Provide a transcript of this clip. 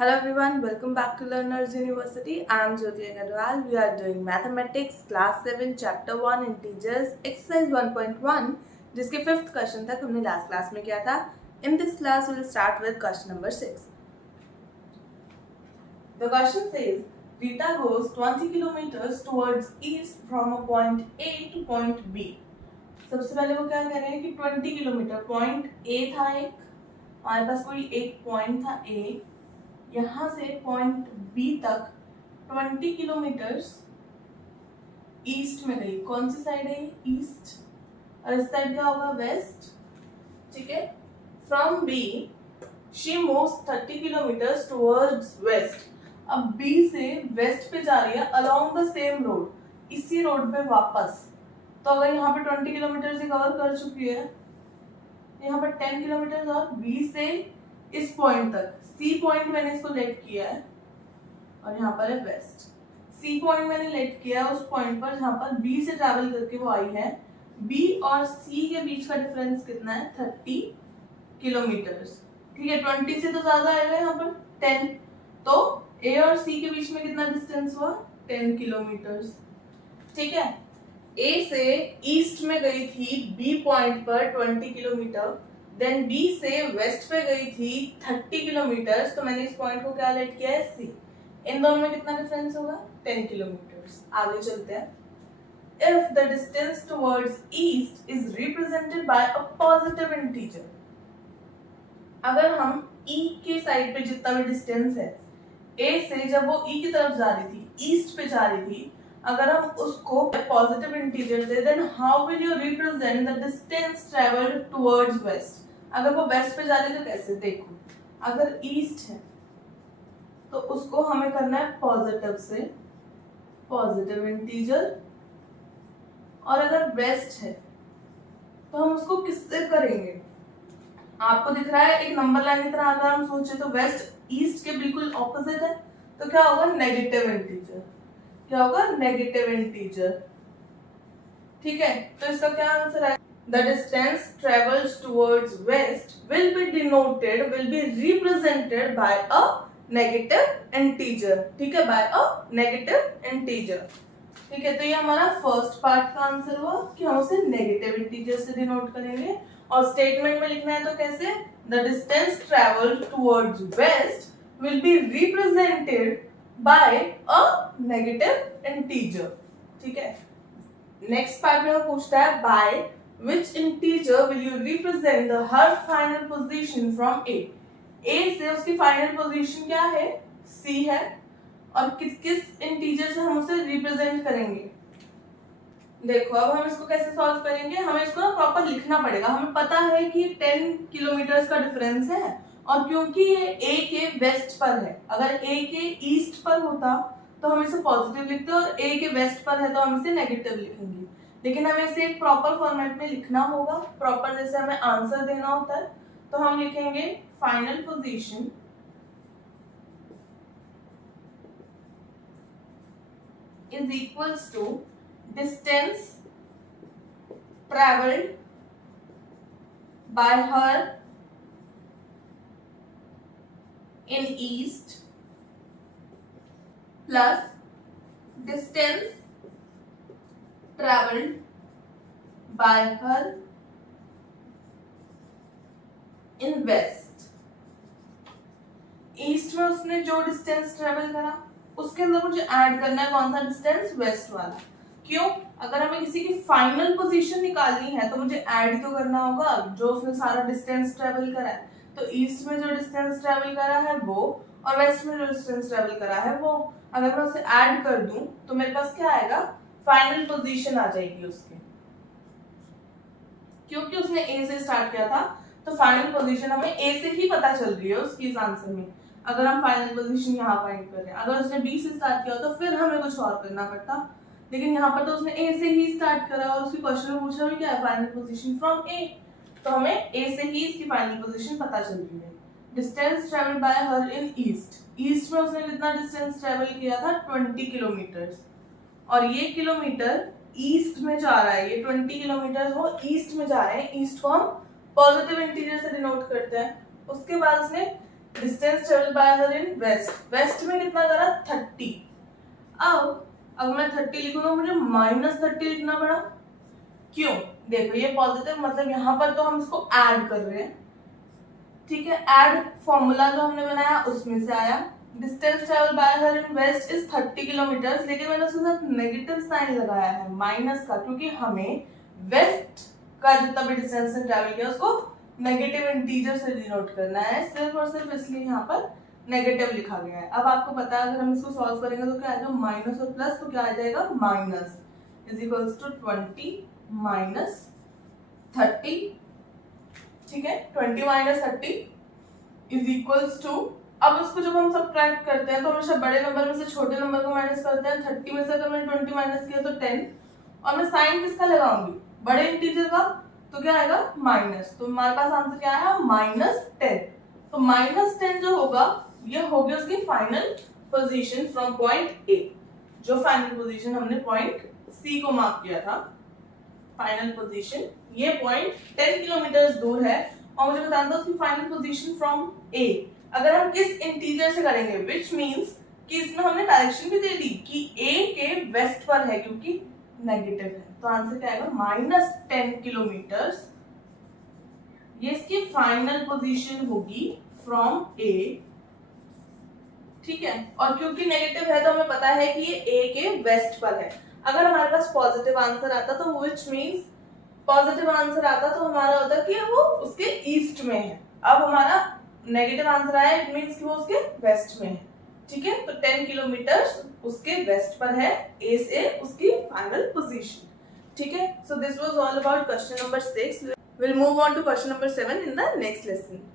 Hello everyone, welcome back to Learners University. I am Jyoti Agarwal. We are doing Mathematics Class 7 Chapter 1 Integers Exercise 1.1 जिसके 5th question तक हमने last class में किया था. In this class we will start with question number 6. The question says Rita goes 20 kilometers towards east from a point A to point B. सबसे पहले वो क्या कह रहे हैं कि 20 किलोमीटर पॉइंट A था, एक हमारे पास कोई एक पॉइंट था A, यहाँ से पॉइंट बी तक 20 किलोमीटर्स ईस्ट में गई. कौन सी साइड है? ईस्ट. और इस साइड क्या होगा? वेस्ट. ठीक है. From B she moves 30 kilometres towards west. अब बी से वेस्ट पे जा रही है अलोंग द सेम रोड, इसी रोड पे वापस. तो अगर यहाँ पे 20 किलोमीटर से कवर कर चुकी है, यहाँ पर 10 किलोमीटर और बी से इस पॉइंट तक, सी पॉइंट मैंने इसको लेट किया है और यहाँ पर है वेस्ट. सी पॉइंट मैंने लेट किया है उस पॉइंट पर जहाँ पर बी से ट्रैवल करके वो आई है. बी और सी के बीच का डिफरेंस कितना है? 30 किलोमीटर्स. ठीक है, 20 से तो ज्यादा आएगा यहाँ पर 10. तो ए और सी के बीच में कितना डिस्टेंस हुआ? 10 किलोमीटर्स. ठीक है. ए से ईस्ट में गई थी बी पॉइंट पर 20 किलोमीटर, देन बी से वेस्ट पे गई थी 30 किलोमीटर. तो मैंने इस पॉइंट को क्या लेट किया है? सी. इन दोनों में कितना डिफरेंस होगा? 10 किलोमीटर्स. आगे चलते हैं. If the distance towards east is represented by a positive integer. अगर हम ई के साइड पे जितना भी डिस्टेंस है ए से, जब वो ई की तरफ जा रही थी, ईस्ट पे जा रही थी, अगर हम उसको पॉजिटिव इंटीजर दे, then how will you represent the distance travelled towards west. अगर वो वेस्ट पे जा रही है तो कैसे? देखो, अगर ईस्ट है तो उसको हमें करना है पॉजिटिव से, पॉजिटिव इंटीजर. और अगर वेस्ट है तो हम उसको किससे करेंगे? आपको दिख रहा है एक नंबर लाइन की तरह. अगर हम सोचे तो वेस्ट ईस्ट के बिल्कुल ऑपोजिट है, तो क्या होगा? Negative integer. क्या होगा? Negative integer. ठीक है. तो इसका क्या आंसर है? The distance travels towards west will be represented by a negative integer. ठीक है, by a negative integer. ठीक है. तो ये हमारा फर्स्ट पार्ट का आंसर हुआ कि हम उसे नेगेटिव इंटीजर से डिनोट करेंगे. और स्टेटमेंट में लिखना है तो कैसे? The distance traveled towards west will be represented by a negative integer. ठीक है. नेक्स्ट पार्ट में वो पूछता है by which integer will you represent the her final position from A. A से उसकी फाइनल पोजीशन क्या है? C है. और किस किस इंटीजर से हम उसे रिप्रेजेंट करेंगे? देखो, अब हम इसको कैसे सॉल्व करेंगे? हमें इसको ना प्रॉपर लिखना पड़ेगा. हमें पता है कि 10 किलोमीटर का डिफरेंस है, और क्योंकि ये A के वेस्ट पर है, अगर A के ईस्ट पर होता तो हम इसे पॉजिटिव लिखते, और A के वेस्ट पर है तो हम इसे नेगेटिव लिखेंगे. लेकिन हमें इसे एक प्रॉपर फॉर्मेट में लिखना होगा. प्रॉपर जैसे हमें आंसर देना होता है, तो हम लिखेंगे final position is equals to distance travelled by her in east plus distance traveled by her in west. East में उसने जो डिस्टेंस ट्रेवल करा उसके अंदर मुझे ऐड करना है कौन सा डिस्टेंस? वेस्ट वाला. क्यों? अगर हमें किसी की फाइनल पोजीशन निकालनी है तो मुझे ऐड ही तो करना होगा जो उसने सारा डिस्टेंस ट्रेवल करा है. तो ईस्ट में जो डिस्टेंस ट्रेवल करा है वो, और वेस्ट में जो डिस्टेंस ट्रेवल करा है वो, अगर मैं उसे ऐड कर दूं तो मेरे पास क्या आएगा? फाइनल पोजीशन आ जाएगी उसकी. क्योंकि उसने ए से स्टार्ट किया था तो फाइनल पोजीशन हमें ए से ही पता चल रही है उसकी इस आंसर में. अगर हम फाइनल पोजीशन यहाँ फाइंड कर रहे हैं, अगर उसने बी से स्टार्ट किया तो फिर हमें कुछ और करना पड़ता. लेकिन यहाँ पर तो उसने ए से ही स्टार्ट करा और उसकी क्वेश्चन में पूछा भी क्या है? फाइनल पोजीशन फ्रॉम ए. तो हमें ए से ही इसकी फाइनल पोजीशन पता चल रही है. Distance travelled by her in east. East में उसने कितना डिस्टेंस ट्रेवल किया था? 20 किलोमीटर. और ये किलोमीटर ईस्ट में जा रहा है. ये 20 किलोमीटर वो ईस्ट में जा रहे हैं. ईस्ट को हम पॉजिटिव इंटीजर से डिनोट करते हैं. उसके बाद उसने distance travel by her in west, west में कितना करा 30। अब अगर मैं 30 लिखूंगा मुझे -30 लिखना पड़ा, क्यों? देखो ये पॉजिटिव मतलब यहाँ पर तो हम इसको ऐड कर रहे हैं, ठीक है, ऐड फॉर्मूला जो हमने बनाया उसमें से आया। Distance travel by her in west is 30 kilometre, लेकिन मैंने उसके साथ नेगेटिव साइन लगाया है माइनस का, क्योंकि हमें वेस्ट का जितना भी डिस्टेंस से ट्रैवल किया उसको नेगेटिव इंटीजर से डिनोट करना है, सिर्फ और सिर्फ इसलिए यहाँ पर नेगेटिव लिखा गया है। अब आपको पता है अगर हम इसको सॉल्व करेंगे तो क्या आएगा, माइनस और प्लस, तो क्या आ जाएगा minus is equals to 20 minus 30, ठीक है, 20 माइनस 30 इज इक्वल्स टू, अब इसको जब हम सब्ट्रैक्ट करते हैं तो हमेशा बड़े नंबर में से छोटे नंबर को माइनस करते हैं। 30 में से अगर मैंने 20 माइनस किया तो 10, और मैं साइन किसका लगाऊंगी, बड़े इंटीजर का, तो क्या आएगा माइनस, तो हमारे पास आंसर क्या आया -10। तो -10 जो होगा ये होगी उसकी final position from point A, जो फाइनल पोजीशन हमने पॉइंट सी को मार्क किया था, फाइनल पोजीशन ये पॉइंट 10 किलोमीटर दूर है, और मुझे बताना था उसकी फाइनल पोजीशन फ्रॉम ए। अगर हम किस इंटीजर से करेंगे, विच मींस कि इसमें हमने डायरेक्शन भी दे दी कि ए के वेस्ट पर है क्योंकि नेगेटिव है, तो आंसर क्या आएगा -10 किलोमीटर, ये इसकी फाइनल पोजीशन होगी फ्रॉम ए, ठीक है, और क्योंकि नेगेटिव है तो हमें पता है कि ये ए के वेस्ट पर है। अगर हमारे पास पॉजिटिव आंसर आता तो विच मींस पॉजिटिव आंसर आता तो हमारा होता कि वो उसके ईस्ट में है, अब हमारा नेगेटिव आंसर आया, इट मींस कि वो उसके वेस्ट में है, ठीक है, तो 10 किलोमीटर उसके वेस्ट पर है, ए से उसकी फाइनल पोजीशन, ठीक है। So this was all about question number 6। Will move on to question number 7 in the next lesson.